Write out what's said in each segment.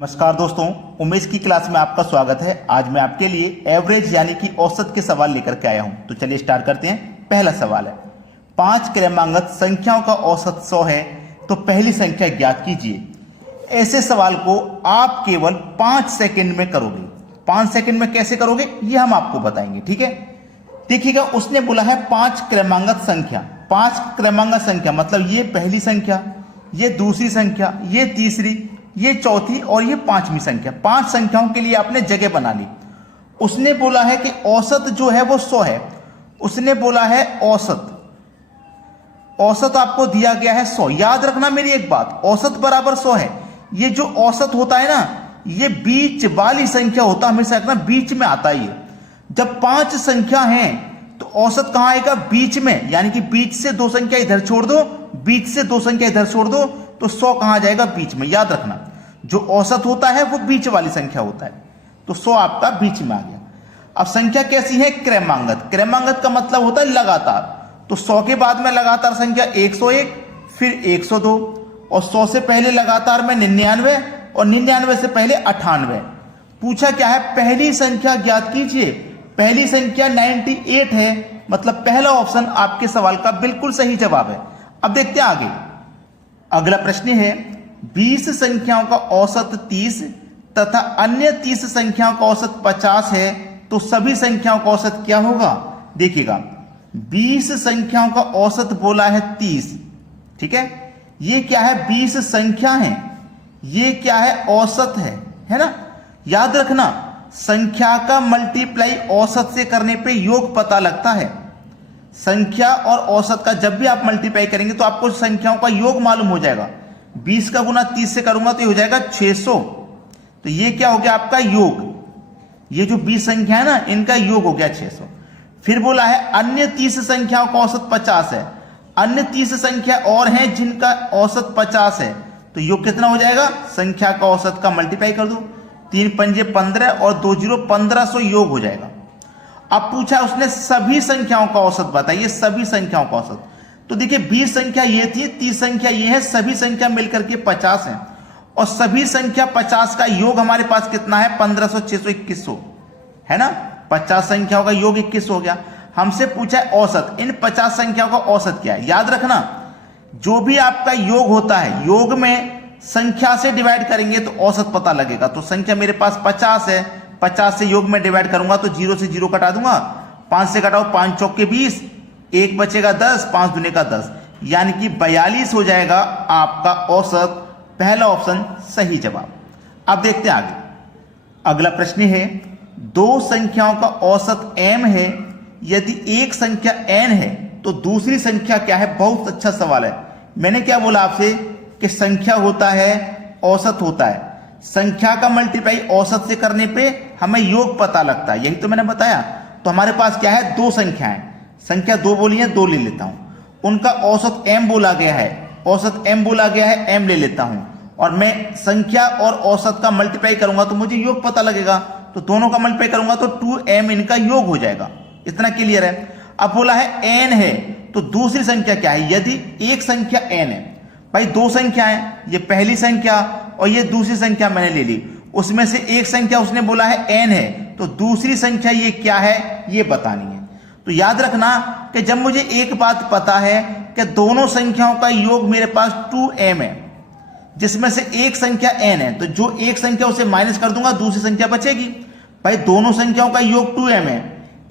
नमस्कार दोस्तों, उमेश की क्लास में आपका स्वागत है। आज मैं आपके लिए एवरेज यानी कि औसत के सवाल लेकर के आया हूं। तो चलिए स्टार्ट करते हैं। पहला सवाल है, 5 क्रमांकित संख्याओं का औसत 100 है, तो पहली संख्या ज्ञात कीजिए। ऐसे सवाल को आप केवल 5 सेकंड में करोगे। 5 सेकंड में कैसे करोगे ये हम आपको बताएंगे, ठीक है। देखिएगा, उसने बोला है 5 क्रमांकित संख्या। 5 क्रमांकित संख्या मतलब ये पहली संख्या, ये दूसरी संख्या, ये तीसरी, ये चौथी और ये पांचवी संख्या। 5 संख्याओं के लिए आपने जगह बना ली। उसने बोला है कि औसत जो है वो 100 है। उसने बोला है औसत आपको दिया गया है 100। याद रखना मेरी एक बात, औसत बराबर 100 है। ये जो औसत होता है ना, ये बीच वाली संख्या होता है, हमेशा रखना बीच में आता है। ये जब 5 संख्या है तो औसत कहां आएगा? बीच में, यानी कि बीच से 2 संख्या इधर छोड़ दो, बीच से 2 संख्या इधर छोड़ दो, तो 100 कहां जाएगा? बीच में। याद रखना, जो औसत होता है वो बीच वाली संख्या होता है, तो 100 आपका बीच में आ गया। अब संख्या कैसी है? क्रमांगत। क्रमांगत का मतलब होता है लगातार। तो 100 के बाद में लगातार संख्या 101, फिर 102, और 100 से पहले लगातार में 99, और 99 से पहले 98। पूछा क्या है? पहली संख्या ज्ञात कीजिए। पहली संख्या 98 है, मतलब पहला ऑप्शन आपके सवाल का बिल्कुल सही जवाब है। अब देखते हैं आगे। अगला प्रश्न है, 20 संख्याओं का औसत 30 तथा अन्य 30 संख्याओं का औसत 50 है, तो सभी संख्याओं का औसत क्या होगा? देखिएगा, 20 संख्याओं का औसत बोला है 30, ठीक है। ये क्या है? 20 संख्या है, ये क्या है? औसत है ना। याद रखना, संख्या का मल्टीप्लाई औसत से करने पे योग पता लगता है। संख्या और औसत का जब भी आप मल्टीप्लाई करेंगे तो आपको संख्याओं का योग मालूम हो जाएगा। 20 का गुना 30 से करूंगा तो ये हो जाएगा 600। तो ये क्या हो गया? आपका योग। ये जो 20 संख्या है ना, इनका योग हो गया 600। फिर बोला है अन्य 30 संख्याओं का औसत 50 है। अन्य 30 संख्या और हैं जिनका औसत 50 है, तो योग कितना हो जाएगा? संख्या का औसत का मल्टीप्लाई कर दो, 3 पंजे 15 और 2 जीरो 1500 योग हो जाएगा। अब पूछा उसने सभी संख्याओं का औसत बताइए, सभी संख्याओं का औसत। तो देखिए, 20 संख्या ये थी, 30 संख्या ये है, सभी संख्या मिलकर के 50 है, और सभी संख्या 50 का योग हमारे पास कितना है? 1500, 600, 2100 है ना। 50 संख्याओं का योग 2100 हो गया। हमसे पूछा है औसत, इन 50 संख्याओं का औसत क्या है? याद रखना, जो भी आपका योग होता है, योग में संख्या से डिवाइड करेंगे तो औसत पता लगेगा। तो संख्या मेरे पास 50 है, 50 से योग में डिवाइड करूंगा तो 0 से 0 कटा दूंगा, 5 से कटाओ 5 चौक के 20, 1 बचेगा 10, 5 दूने का 10, यानी कि 42 हो जाएगा आपका औसत। पहला ऑप्शन सही जवाब। अब देखते हैं आगे। अगला प्रश्न है, 2 संख्याओं का औसत m है, यदि एक संख्या n है तो दूसरी संख्या क्या है? बहुत अच्छा सवाल है। मैंने क्या बोला आपसे कि संख्या होता है, औसत होता है। संख्या का मल्टीप्लाई औसत से करने पे हमें योग पता लगता है, यही तो मैंने बताया। तो हमारे पास क्या है? 2 संख्याएं, संख्या 2 बोली है, 2 ले लेता हूं। उनका औसत m बोला गया है, औसत m बोला गया है, m ले लेता हूं, और मैं संख्या और औसत का मल्टीप्लाई करूंगा तो मुझे योग पता लगेगा। तो दोनों का मल्टीप्लाई करूंगा तो 2m इनका योग हो जाएगा। इतना क्लियर है। अब बोला है n है, तो दूसरी संख्या क्या है? यदि एक संख्या n है, भाई 2 संख्या है, ये पहली संख्या और ये दूसरी संख्या मैंने ले ली, उसमें से एक संख्या उसने बोला है n है, तो दूसरी संख्या ये क्या है ये बतानी है। तो याद रखना कि जब मुझे एक बात पता है कि दोनों संख्याओं का योग मेरे पास 2m है, जिसमें से एक संख्या n है, तो जो एक संख्या उसे माइनस कर दूंगा, दूसरी संख्या बचेगी। भाई दोनों संख्याओं का योग 2m है,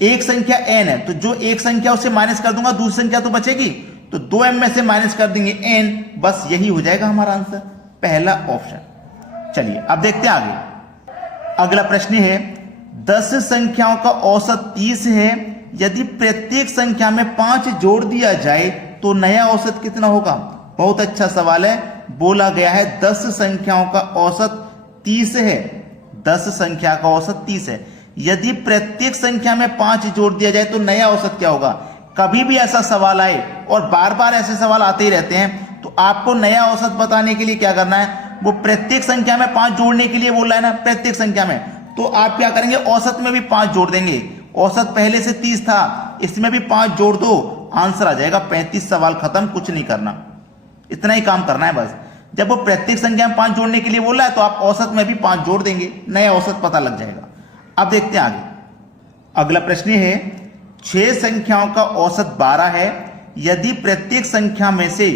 एक संख्या n है, तो जो एक संख्या उसे माइनस कर दूंगा, दूसरी संख्या तो बचेगी। तो 2m में से माइनस कर देंगे n, बस यही हो जाएगा हमारा आंसर, पहला ऑप्शन। चलिए अब देखते हैं आगे। अगला प्रश्न है, 10 संख्याओं का औसत 30 है, यदि प्रत्येक संख्या में 5 जोड़ दिया जाए तो नया औसत कितना होगा? बहुत अच्छा सवाल है। बोला गया है 10 संख्याओं का औसत 30 है, 10 संख्या का औसत 30 है, यदि प्रत्येक संख्या में 5 जोड़ दिया जाए तो नया औसत क्या होगा? कभी भी ऐसा सवाल आए, और बार बार ऐसे सवाल आते ही रहते हैं, तो आपको नया औसत बताने के लिए क्या करना है? वो प्रत्येक संख्या में 5 जोड़ने के लिए बोल रहा है ना, प्रत्येक संख्या में, तो आप क्या करेंगे? औसत में भी 5 जोड़ देंगे। औसत पहले से 30 था, इसमें भी 5 जोड़ दो, आंसर आ जाएगा 35। सवाल खत्म, कुछ नहीं करना, इतना ही काम करना है बस। जब वो प्रत्येक संख्या में 5 जोड़ने के लिए बोल रहा है तो आप औसत में भी 5 जोड़ देंगे, नया औसत पता लग जाएगा। अब देखते हैं आगे। अगला प्रश्न है 6 संख्याओं का औसत 12 है, यदि प्रत्येक संख्या में से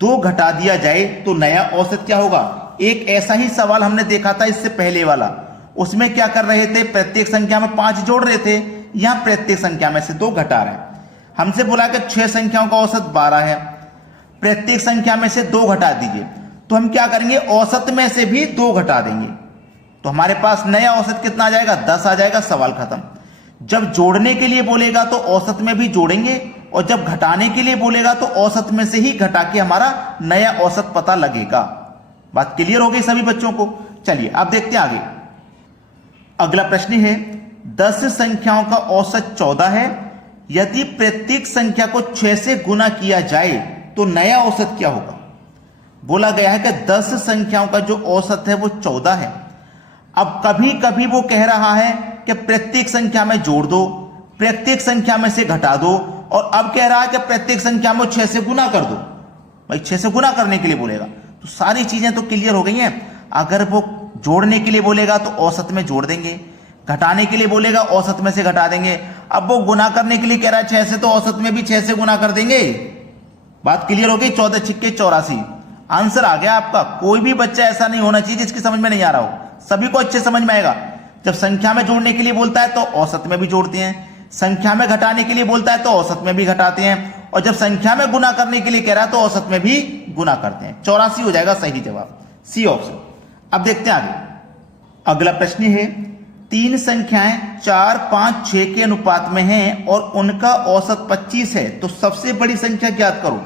2 घटा दिया जाए तो नया औसत क्या होगा। एक ऐसा ही सवाल हमने देखा था इससे पहले वाला, उसमें क्या कर रहे थे, प्रत्येक संख्या में 5 जोड़ रहे थे, यहां प्रत्येक संख्या में से 2 घटा रहे हैं। हमसे बोला कि 6 संख्याओं का औसत 12 है, प्रत्येक संख्या में से 2 घटा दीजिए, तो हम क्या करेंगे, औसत में से भी 2 घटा देंगे, तो हमारे पास नया औसत कितना आ जाएगा, 10 आ जाएगा, सवाल खत्म। जब जोड़ने के लिए बोलेगा तो औसत में भी जोड़ेंगे, और जब घटाने के लिए बोलेगा तो औसत में से ही घटा के हमारा नया औसत पता लगेगा। बात क्लियर हो गई सभी बच्चों को। चलिए अब देखते हैं आगे। अगला प्रश्न है 10 संख्याओं का औसत 14 है, यदि प्रत्येक संख्या को 6 से गुना किया जाए तो नया औसत क्या होगा। बोला गया है कि 10 संख्याओं का जो औसत है वो 14 है। अब कभी कभी वो कह रहा है कि प्रत्येक संख्या में जोड़ दो, प्रत्येक संख्या में से घटा दो, और अब कह रहा है कि प्रत्येक संख्या में 6 से गुना कर दो। भाई 6 से गुना करने के लिए बोलेगा तो सारी चीजें तो क्लियर हो गई हैं। अगर वो जोड़ने के लिए बोलेगा तो औसत में जोड़ देंगे, घटाने के लिए बोलेगा औसत में से घटा देंगे। अब वो गुना करने के लिए कह रहा है 6 से, तो औसत में भी 6 से गुना कर देंगे। बात क्लियर हो गई। 14 छिक्के 84 आंसर आ गया आपका। कोई भी बच्चा ऐसा नहीं होना चाहिए जिसकी समझ में नहीं आ रहा हो, सभी को अच्छे समझ में आएगा। जब संख्या में जोड़ने के लिए बोलता है तो औसत में भी जोड़ते हैं, संख्या में घटाने के लिए बोलता है तो औसत में भी घटाते हैं, और जब संख्या में गुना करने के लिए कह रहा है तो औसत में भी गुना करते हैं। 84 हो जाएगा सही जवाब, सी ऑप्शन। अब देखते हैं आगे। अगला प्रश्न है 3 संख्याएं 4, 5, 6 के अनुपात में हैं और उनका औसत 25 है, तो सबसे बड़ी संख्या ज्ञात करो।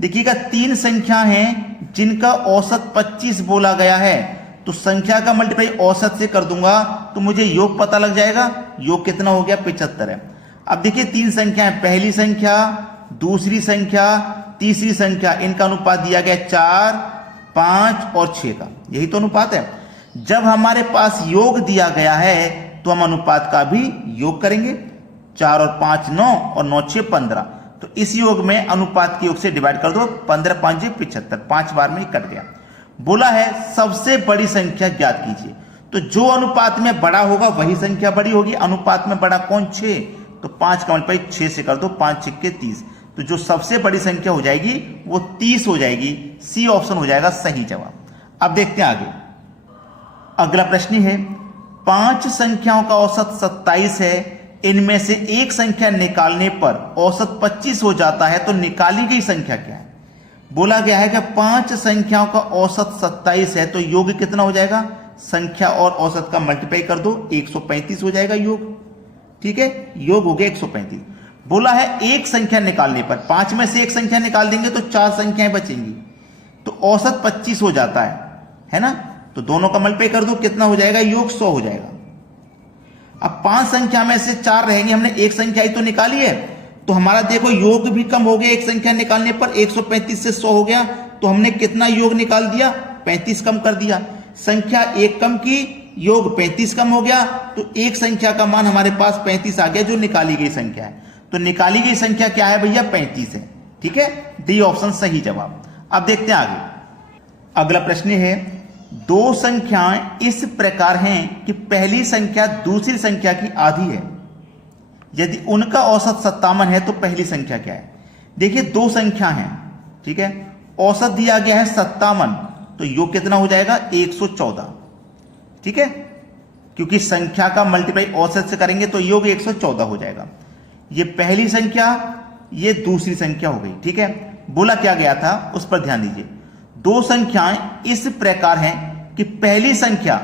देखिएगा 3 संख्या हैं जिनका औसत 25 बोला गया है, तो संख्या का मल्टीप्लाई औसत से कर दूंगा तो मुझे योग पता लग जाएगा। योग कितना हो गया, 75 है। अब देखिए 3 संख्याएं, पहली संख्या, दूसरी संख्या, तीसरी संख्या, इनका अनुपात दिया गया 4, 5 और 6 का, यही तो अनुपात है। जब हमारे पास योग दिया गया है तो हम अनुपात का भी योग करेंगे। 4 और 5 9 और 9 6 15, तो इस योग में अनुपात के योग से डिवाइड कर दो, 15 5 75, 5 बार में ही कट गया। बोला है सबसे बड़ी संख्या ज्ञात कीजिए, तो जो अनुपात में बड़ा होगा वही संख्या बड़ी होगी। अनुपात में बड़ा कौन, 6, तो 5 का मल्टीप्लाई 6 से कर दो, 5 छिक्के 30, तो जो सबसे बड़ी संख्या हो जाएगी वो 30 हो जाएगी। सी ऑप्शन हो जाएगा सही जवाब। अब देखते हैं आगे। अगला प्रश्न है 5 संख्याओं का औसत 27 है, इनमें से एक संख्या निकालने पर औसत 25 हो जाता है, तो निकाली गई संख्या क्या है। बोला गया है कि 5 संख्याओं का औसत 27 है, तो योग कितना हो जाएगा, संख्या और औसत का मल्टीप्लाई कर दो, 135 हो जाएगा योग। ठीक है, योग हो गया 135। बोला है एक संख्या निकालने पर, 5 में से एक संख्या निकाल देंगे तो 4 संख्याएं बचेंगी, तो औसत 25 हो जाता है ना। तो दोनों का मल्टीप्लाई कर दो, कितना हो जाएगा, योग 100 हो जाएगा। अब 5 संख्या में से 4 रहेंगे, हमने एक संख्या ही तो निकाली है, तो हमारा देखो योग भी कम हो गया एक संख्या निकालने पर, 135 से 100 हो गया, तो हमने कितना योग निकाल दिया, 35 कम कर दिया। संख्या एक कम की, योग 35 कम हो गया, तो एक संख्या का मान हमारे पास 35 आ गया जो निकाली गई संख्या है। तो निकाली गई संख्या क्या है भैया, 35 है। ठीक है, डी ऑप्शन सही जवाब। अब देखते हैं आगे। अगला प्रश्न है 2 संख्याएं इस प्रकार हैं कि पहली संख्या दूसरी संख्या की आधी है, यदि उनका औसत 57 है तो पहली संख्या क्या है। देखिए 2 संख्या हैं, ठीक है, औसत दिया गया है 57, तो योग कितना हो जाएगा, 114। ठीक है, क्योंकि संख्या का मल्टीप्लाई औसत से करेंगे तो योग 114 हो जाएगा। ये पहली संख्या, ये दूसरी संख्या हो गई। ठीक है, बोला क्या गया था उस पर ध्यान दीजिए। 2 संख्याएं इस प्रकार हैं कि पहली संख्या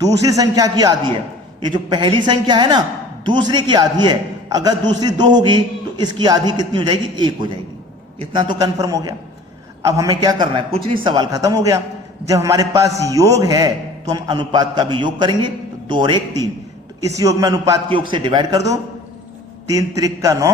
दूसरी संख्या की आधी है। ये जो पहली संख्या है ना, दूसरी की आधी है। अगर दूसरी 2 होगी तो इसकी आधी कितनी हो जाएगी, 1 हो जाएगी। इतना तो कंफर्म हो गया। अब हमें क्या करना है, कुछ नहीं, सवाल खत्म हो गया। जब हमारे पास योग है तो हम अनुपात का भी योग करेंगे, तो 2 और 1 3, तो इस योग में अनुपात के योग से डिवाइड कर दो, 3 त्रिक का 9,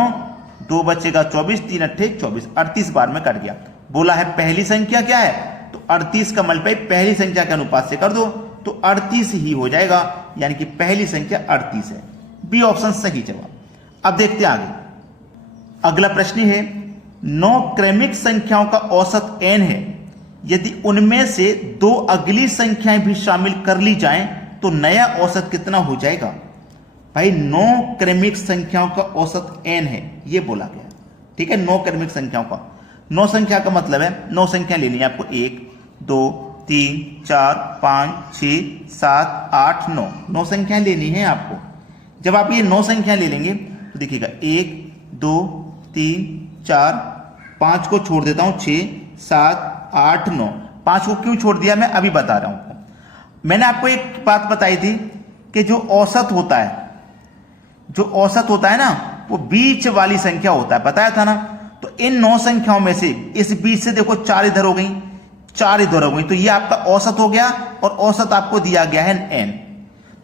2 बचेगा 24, 3 अट्ठे 24, 38 बार में कट गया। बोला है पहली संख्या क्या है, तो 38 का मल्टीप्लाई पहली संख्या के अनुपात से कर दो, तो 38 ही हो जाएगा, यानी कि पहली संख्या 38 है। बी ऑप्शन सही जवाब। अब देखते हैं आगे। अगला प्रश्न है 9 क्रमिक संख्याओं का औसत n है, यदि उनमें से 2 अगली संख्याएं भी शामिल कर ली जाएं तो नया औसत कितना हो जाएगा? भाई 9 क्रमिक संख्याओं का औसत n है, ये बोला गया। ठीक है, 9 क्रमिक संख्याओं का। 9 संख्या का मतलब है 9 संख्या लेनी है आपको, 1 2 3 4 5 6 7 8 9, 9 संख्याएं लेनी है आपको। जब आप ये 9 संख्या ले लेंगे तो देखिएगा 1 2 3 4 5 को छोड़ देता हूं, 6 7 8 9। 5 को क्यों छोड़ दिया मैं अभी बता रहा हूं। मैंने आपको एक बात बताई थी कि जो औसत होता है, जो औसत होता है ना, वो बीच वाली संख्या होता है, बताया था ना। तो इन 9 संख्याओं में से इस बीच से देखो 4 इधर हो गई, 4 इधर हो गई, तो ये आपका औसत हो गया और औसत आपको दिया गया है n।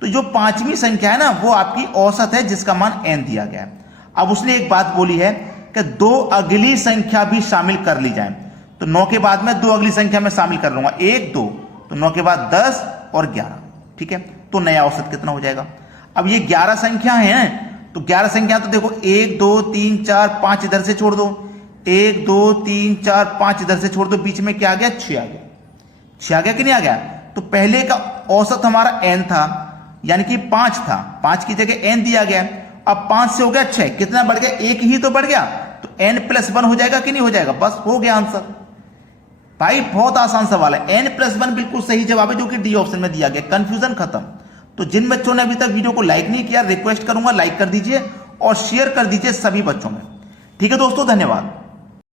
तो जो 5वीं संख्या है ना, वो आपकी औसत है जिसका मान n दिया गया है। अब उसने एक बात बोली है कि 2 अगली संख्या भी शामिल कर ली जाए। तो 9 के बाद में 2 अगली संख्या में शामिल कर लूंगा, 1 2, तो 9 के बाद 10 और 11। ठीक है, तो नया औसत कितना हो जाएगा? अब ये 11 संख्या है, तो 11 संख्या तो देखो 1 2 3 4 5 इधर से छोड़ दो, 1 2 3 4 5 इधर से छोड़ दो, बीच में क्या आ गया? 6 आ गया। 6 आ गया कि नहीं आ गया? तो पहले का औसत हमारा n था, यानी कि 5 था, 5 की जगह n दिया गया। अब 5 से हो गया 6, कितना बढ़ गया? 1 ही तो बढ़ गया, तो n + 1 हो जाएगा कि नहीं हो जाएगा? बस हो गया आंसर। भाई बहुत आसान सवाल है, n + 1 बिल्कुल सही जवाब है जो कि डी ऑप्शन में दिया गया। कंफ्यूजन खत्म। तो जिन बच्चों ने अभी तक वीडियो को लाइक नहीं किया, रिक्वेस्ट करूंगा लाइक कर दीजिए और शेयर कर दीजिए सभी बच्चों में। ठीक है दोस्तों, धन्यवाद।